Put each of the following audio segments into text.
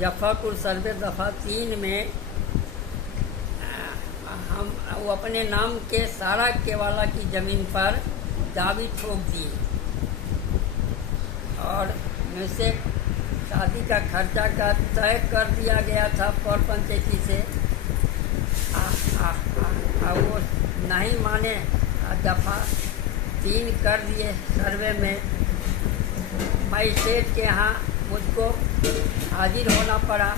मुजफ्फरपुर सर्वे दफ़ा 3 में हम वो अपने नाम के सारा केवाला की ज़मीन पर दावी ठोक दिए और मुझसे शादी का खर्चा का तय कर दिया गया था पौर पंचायती से। वो नहीं माने, दफ़ा 3 कर दिए सर्वे में। मजिस्ट्रेट के यहाँ मुझको हाजिर होना पड़ा।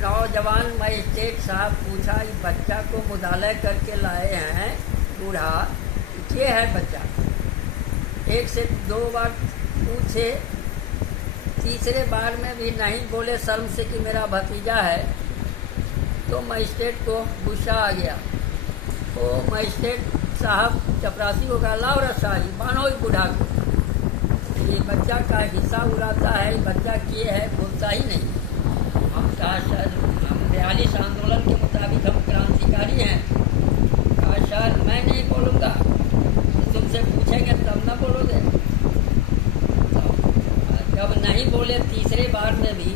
नौजवान मजिस्ट्रेट साहब पूछा, इस बच्चा को मुदाले करके लाए हैं बूढ़ा, ये है बच्चा। 1 से 2 बार पूछे, तीसरे बार में भी नहीं बोले शर्म से कि मेरा भतीजा है। तो मजिस्ट्रेट को गुस्सा आ गया। वो मजिस्ट्रेट साहब चपरासी को कहा, लाओ रसाई बानो ही बूढ़ा को, ये बच्चा का हिस्सा उड़ाता है, बच्चा किए है, बोलता ही नहीं। हम कहा सर, हम 42 आंदोलन के मुताबिक हम क्रांतिकारी हैं। कहा सर मैं नहीं बोलूँगा, तुमसे पूछेंगे तब ना बोलोगे। तो जब नहीं बोले तीसरे बार में भी,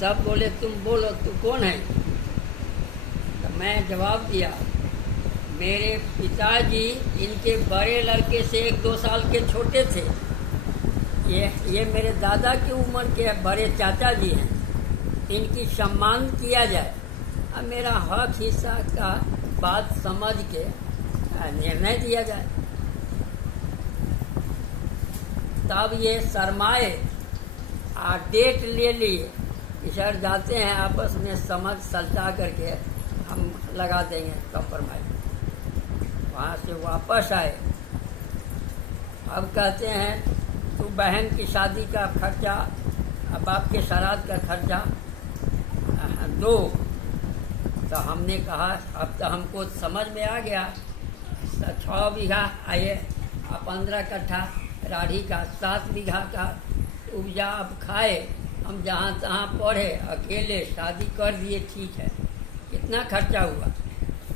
तब बोले तुम बोलो, तू कौन है? तो मैं जवाब दिया, मेरे पिताजी इनके बड़े लड़के से 1-2 साल के छोटे थे। ये मेरे दादा की उम्र के बड़े चाचा जी हैं, इनकी सम्मान किया जाए। अब मेरा हक हिस्सा का बात समझ के निर्णय दिया जाए। तब ये शर्माए और डेट ले लिए कि सर जाते हैं, आपस में समझ सलटा करके हम लगा देंगे कॉम्प्रोमाइज। वहाँ से वापस आए। अब कहते हैं तू बहन की शादी का खर्चा, बाप के श्राद्ध का खर्चा दो। तो हमने कहा अब तो हमको समझ में आ गया, 6 बीघा आए, 15 कट्ठा राढ़ी का, 7 बीघा का उपजा अब खाए, हम जहाँ तहाँ पढ़े, अकेले शादी कर दिए, ठीक है। कितना खर्चा हुआ?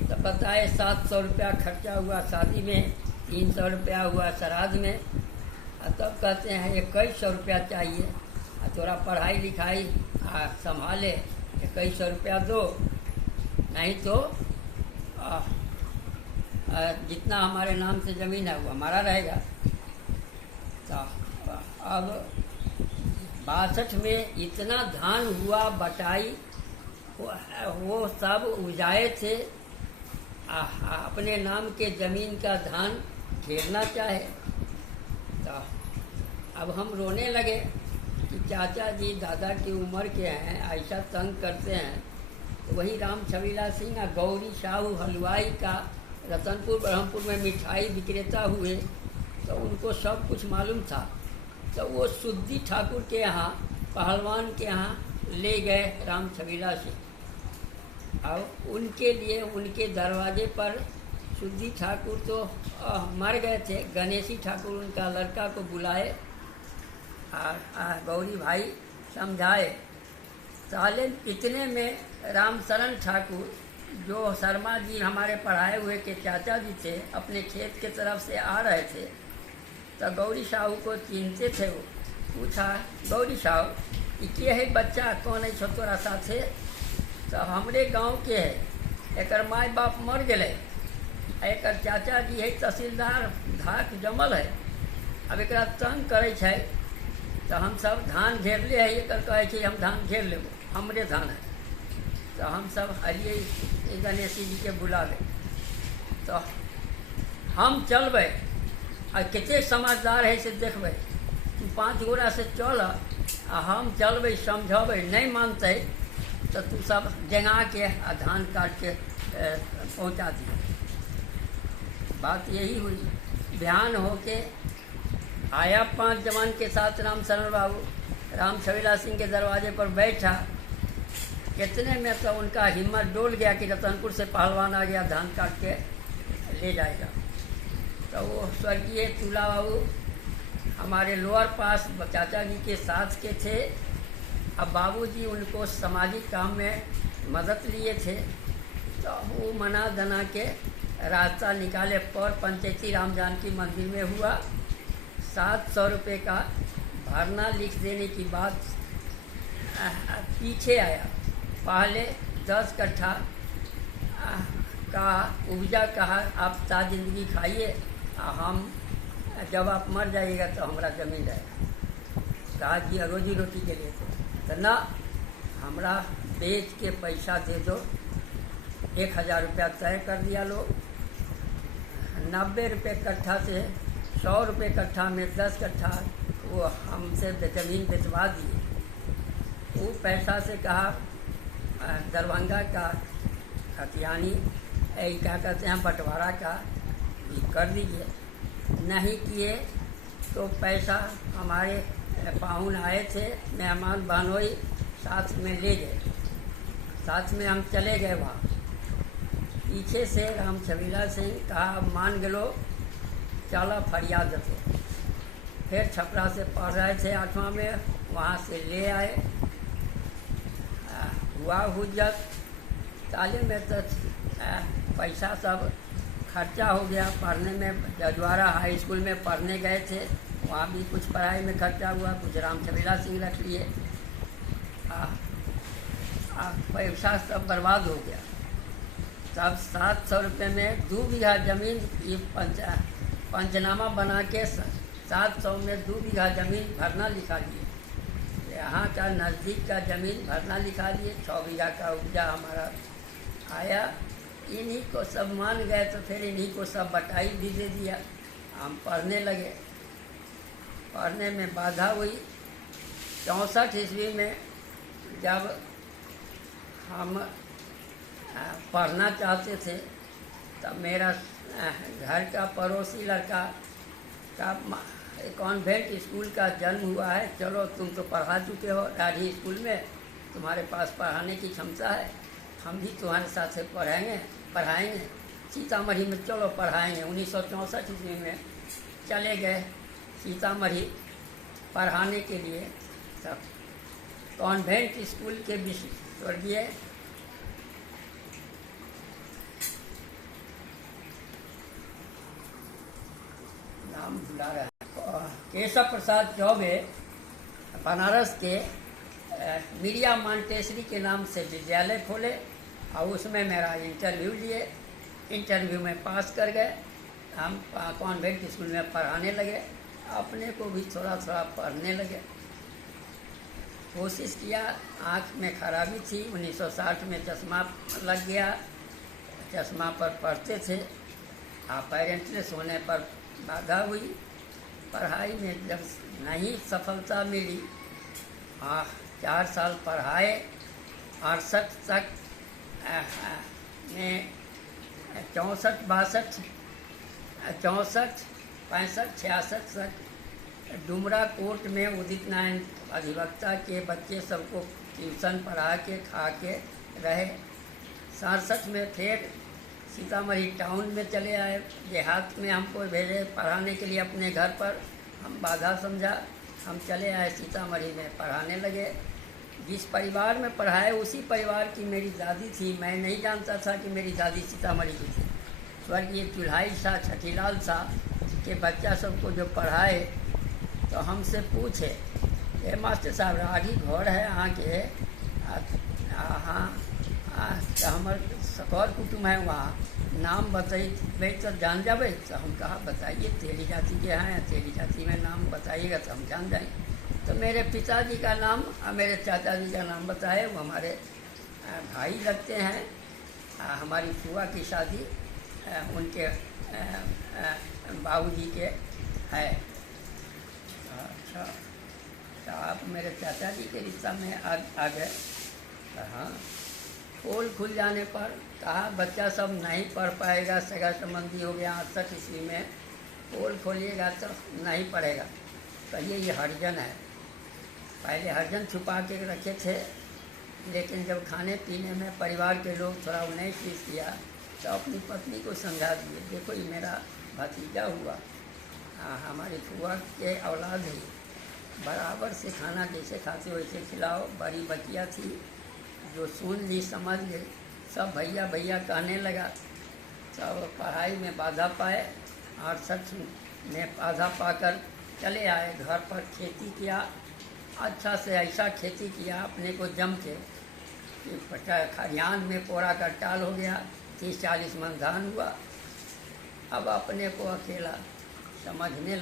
तो बताए 700 रुपया खर्चा हुआ शादी में, 300 रुपया हुआ श्राद्ध में। तब कहते हैं 2100 रुपया चाहिए, थोड़ा पढ़ाई लिखाई संभाले, 2100 रुपया दो, नहीं तो जितना हमारे नाम से ज़मीन है वो हमारा रहेगा। तो अब 62 में इतना धान हुआ, बटाई वो सब उपजाए थे। अपने नाम के ज़मीन का धान घेरना चाहे। तो अब हम रोने लगे कि चाचा जी दादा की उम्र के हैं, ऐसा तंग करते हैं। तो वही राम छबीला सिंह गौरी साहू हलवाई का रतनपुर ब्रह्मपुर में मिठाई विक्रेता हुए, तो उनको सब कुछ मालूम था। तो वो सुद्दी ठाकुर के यहाँ, पहलवान के यहाँ ले गए राम छबीला सिंह। और उनके लिए उनके दरवाजे पर सुद्दी ठाकुर तो मर गए थे, गणेशी ठाकुर उनका लड़का को बुलाए और गौरी भाई समझाए। साले इतने में रामशरण ठाकुर, जो शर्मा जी हमारे पढ़ाए हुए के चाचा जी थे, अपने खेत के तरफ से आ रहे थे। तो गौरी साहू को चिंते थे। वो पूछा, गौरी साहू ये है बच्चा कौन है छोटोरा साथे? तो हमरे गांव के है, एकर माय बाप मर गए, एक चाचा जी है तहसीलदार, धाक जमल है। अब एक तंग करे छै, तो हम सब धान घेरले है, एक कहे हम धान घेर लेबो, हमरे धान है। तो हम सब हरिये गणेशी जी के बुला ले। तो हम चलबे आ कते समझदार है से देखबे, तू 5 गोरा से चल आ हम चलबे, समझबे, नहीं मानते तो तू सब जंगा के आ धान काट के पहुँचा दिए। बात यही हुई। ध्यान होके आया 5 जवान के साथ रामशरण बाबू, राम छबीला सिंह के दरवाजे पर बैठा। कितने में तो उनका हिम्मत डोल गया कि रतनपुर से पहलवान आ गया, धान काट के ले जाएगा। तो वो स्वर्गीय तुला बाबू हमारे लोअर पास चाचा जी के साथ के थे। अब बाबूजी उनको सामाजिक काम में मदद लिए थे। तो वो मना दना के रास्ता निकाले पर पंचायती राम जानकी मंदिर में हुआ। 700 रुपये का भरना लिख देने की बात पीछे आया। पहले 10 कट्ठा का उपजा कहा आप सारी ज़िंदगी खाइए, हम जब आप मर जाइएगा तो हमारा ज़मीन रहेगा। कहा जी रोजी रोटी के लिए तो ना, हमरा बेच के पैसा दे दो। 1000 रुपया तय कर दिया लोग। 90 रुपये कट्ठा से 100 रुपये कट्ठा में 10 कट्ठा वो हमसे ज़मीन बेचवा दिए। वो पैसा से कहा दरभंगा का खतियानी क्या कहते हैं बंटवारा का ये कर दीजिए। नहीं किए तो पैसा हमारे पाहुन आए थे, मेहमान बहनोई साथ में ले गए। साथ में हम चले गए वहाँ। पीछे से राम छबीला सिंह कहा मान गलो चलो फरियाद थे। फिर छपरा से पढ़ रहे थे 8वां में, वहाँ से ले आए। हुआ हुज्जत। तालीम में तो पैसा सब खर्चा हो गया। पढ़ने में जजवारा हाई स्कूल में पढ़ने गए थे, वहाँ भी कुछ पढ़ाई में खर्चा हुआ, कुछ राम छबीला सिंह रख लिए। पैसा सब बर्बाद हो गया। तब 700 रुपये में 2 बीघा ज़मीन ये पंचनामा बना के 700 में 2 बीघा ज़मीन भरना लिखा लिए। यहाँ का नज़दीक का ज़मीन भरना लिखा लिए। 6 बीघा का उपजा हमारा आया। इन्हीं को सब मान गए तो फिर इन्हीं को सब बटाई भी दे दिया। हम पढ़ने लगे। पढ़ने में बाधा हुई। 64 ईस्वी में जब हम पढ़ना चाहते थे तब मेरा घर का पड़ोसी लड़का का कॉन्वेंट स्कूल का जन्म हुआ है, चलो तुम तो पढ़ा चुके हो राठी स्कूल में, तुम्हारे पास पढ़ाने की क्षमता है, हम भी तुम्हारे साथ पढ़ाएंगे सीतामढ़ी में, चलो पढ़ाएंगे। 1964 ईस्वी में चले गए सीतामढ़ी पढ़ाने के लिए। तब कॉन्वेंट स्कूल के स्वर्गीय नाम भुला रहा है, केशव प्रसाद चौबे बनारस के मिरिया मांटेसरी के नाम से विद्यालय खोले और उसमें मेरा इंटरव्यू लिए। इंटरव्यू में पास कर गए। हम कॉन्वेंट स्कूल में पढ़ाने लगे। अपने को भी थोड़ा थोड़ा पढ़ने लगे। कोशिश किया। आँख में खराबी थी। 1960 में चश्मा लग गया। चश्मा पर पढ़ते थे। पेरेंटलेस होने पर बाधा हुई। पढ़ाई में जब नहीं सफलता मिली, 4 साल पढ़ाए। 68 तक में 64, 62, 64, 65, 66 तक डुमरा कोर्ट में उदित नारायण अधिवक्ता के बच्चे सबको ट्यूशन पढ़ा के खा के रहे। 67 में फिर सीतामढ़ी टाउन में चले आए। देहात में हमको भेजे पढ़ाने के लिए अपने घर पर। हम बाधा समझा, हम चले आए सीतामढ़ी में पढ़ाने लगे। जिस परिवार में पढ़ाए उसी परिवार की मेरी दादी थी। मैं नहीं जानता था कि मेरी दादी सीतामढ़ी की थी। स्वर्गीय चुल्हाई शाह, छठीलाल शाह के बच्चा सबको जो पढ़ाए तो हमसे पूछे, ये मास्टर साहब राठी घर है अहाँ के? हाँ तो हमार सकौर कुटुम है वहाँ, नाम बताइए तो जान जाबे। तो हम कहा बताइए, तेली जाति के हैं, तेली जाति में नाम बताइएगा तो हम जान जाएंगे। तो मेरे पिताजी का नाम और मेरे चाचा जी का नाम बताए। वो हमारे भाई लगते हैं। हमारी फुआ की शादी उनके बाबूजी के है। अच्छा, तो आप मेरे चाचा जी के रिश्ता में आ गए। हाँ, पोल खुल जाने पर कहा बच्चा सब नहीं पढ़ पाएगा, सगा संबंधी हो गया। 68 ईस्वी में पोल खोलिएगा तो नहीं पढ़ेगा। कहिए ये हरिजन है। पहले हरिजन छुपा के रखे थे, लेकिन जब खाने पीने में परिवार के लोग थोड़ा 19-20 किया तो अपनी पत्नी को समझा दिए, देखो ये मेरा भतीजा हुआ, हमारी फुआ के औलाद है, बराबर से खाना जैसे खाते वैसे खिलाओ। बड़ी बच्चियाँ थी जो सुन ली, समझ गई, सब भैया भैया कहने लगा। सब पढ़ाई में बाधा पाए। 68 में बाधा पाकर चले आए घर पर। खेती किया, अच्छा से ऐसा खेती किया अपने को जम के कि खरियान में कोरा कट्टाल हो गया, 30-40 मन धान हुआ। अब अपने को अकेला समझने